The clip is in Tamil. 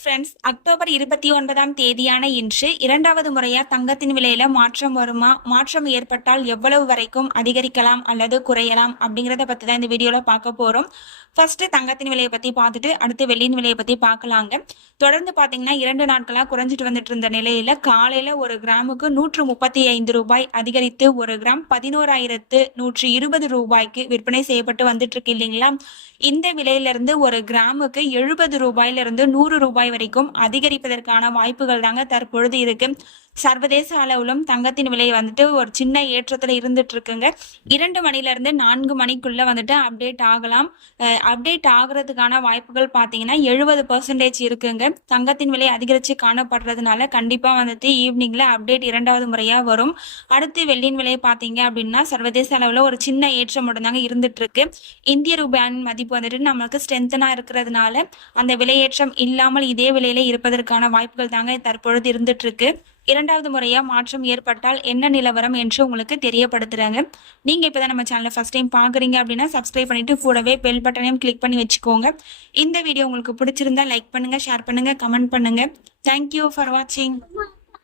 ஃப்ரெண்ட்ஸ், அக்டோபர் 29ஆம் தேதியான இன்று இரண்டாவது முறையா தங்கத்தின் விலையில மாற்றம் வருமா? மாற்றம் ஏற்பட்டால் எவ்வளவு வரைக்கும் அதிகரிக்கலாம் அல்லது குறையலாம் அப்படிங்கிறத பத்தி தான் இந்த வீடியோல பார்க்க போறோம். ஃபர்ஸ்ட் தங்கத்தின் விலையை பத்தி பார்த்துட்டு அடுத்து வெள்ளியின் விலையை பத்தி பார்க்கலாங்க. தொடர்ந்து பாத்தீங்கன்னா 2 நாட்களா குறைஞ்சிட்டு வந்துட்டு இருந்த நிலையில காலையில ஒரு கிராமுக்கு 135 ரூபாய் அதிகரித்து ஒரு கிராம் 11,120 ரூபாய்க்கு விற்பனை செய்யப்பட்டு வந்துட்டு இருக்கு இல்லைங்களா? இந்த விலையிலிருந்து ஒரு கிராமுக்கு 70 ரூபாயிலிருந்து 100 ரூபாய் வரைக்கும் அதிகரிப்பதற்கான வாய்ப்புகள் தாங்க தற்பொழுது இருக்கு. சர்வதேச அளவிலும் தங்கத்தின் விலை வந்துட்டு ஒரு சின்ன ஏற்றத்துல இருந்துட்டு இருக்குங்க. 2 மணில இருந்து 4 மணிக்குள்ள வந்துட்டு அப்டேட் ஆகலாம். அப்டேட் ஆகுறதுக்கான வாய்ப்புகள் பாத்தீங்கன்னா 70% இருக்குங்க. தங்கத்தின் விலை அதிகரிச்சு காணப்படுறதுனால கண்டிப்பா வந்துட்டு ஈவினிங்ல அப்டேட் இரண்டாவது முறையா வரும். அடுத்து வெள்ளியின் விலை பாத்தீங்க அப்படின்னா சர்வதேச அளவுல ஒரு சின்ன ஏற்றம் மட்டும் தாங்க இருந்துட்டு இருக்கு. இந்திய ரூபாயின் மதிப்பு வந்துட்டு நம்மளுக்கு ஸ்ட்ரென்தனா இருக்கிறதுனால அந்த விலையேற்றம் இல்லாமல் இதே விலையில இருப்பதற்கான வாய்ப்புகள் தாங்க தற்பொழுது இருந்துட்டு இருக்கு. இரண்டாவது முறையா மாற்றம் ஏற்பட்டால் என்ன நிலவரம் என்று உங்களுக்கு தெரியப்படுத்துறாங்க. நீங்க இப்பதான் நம்ம சேனலை ஃபர்ஸ்ட் டைம் பாக்குறீங்க அப்படின்னா சப்ஸ்கிரைப் பண்ணிட்டு கூடவே பெல் பட்டனையும் கிளிக் பண்ணி வச்சுக்கோங்க. இந்த வீடியோ உங்களுக்கு பிடிச்சிருந்தா லைக் பண்ணுங்க, ஷேர் பண்ணுங்க, கமெண்ட் பண்ணுங்க. தேங்க்யூ ஃபார் வாட்சிங்.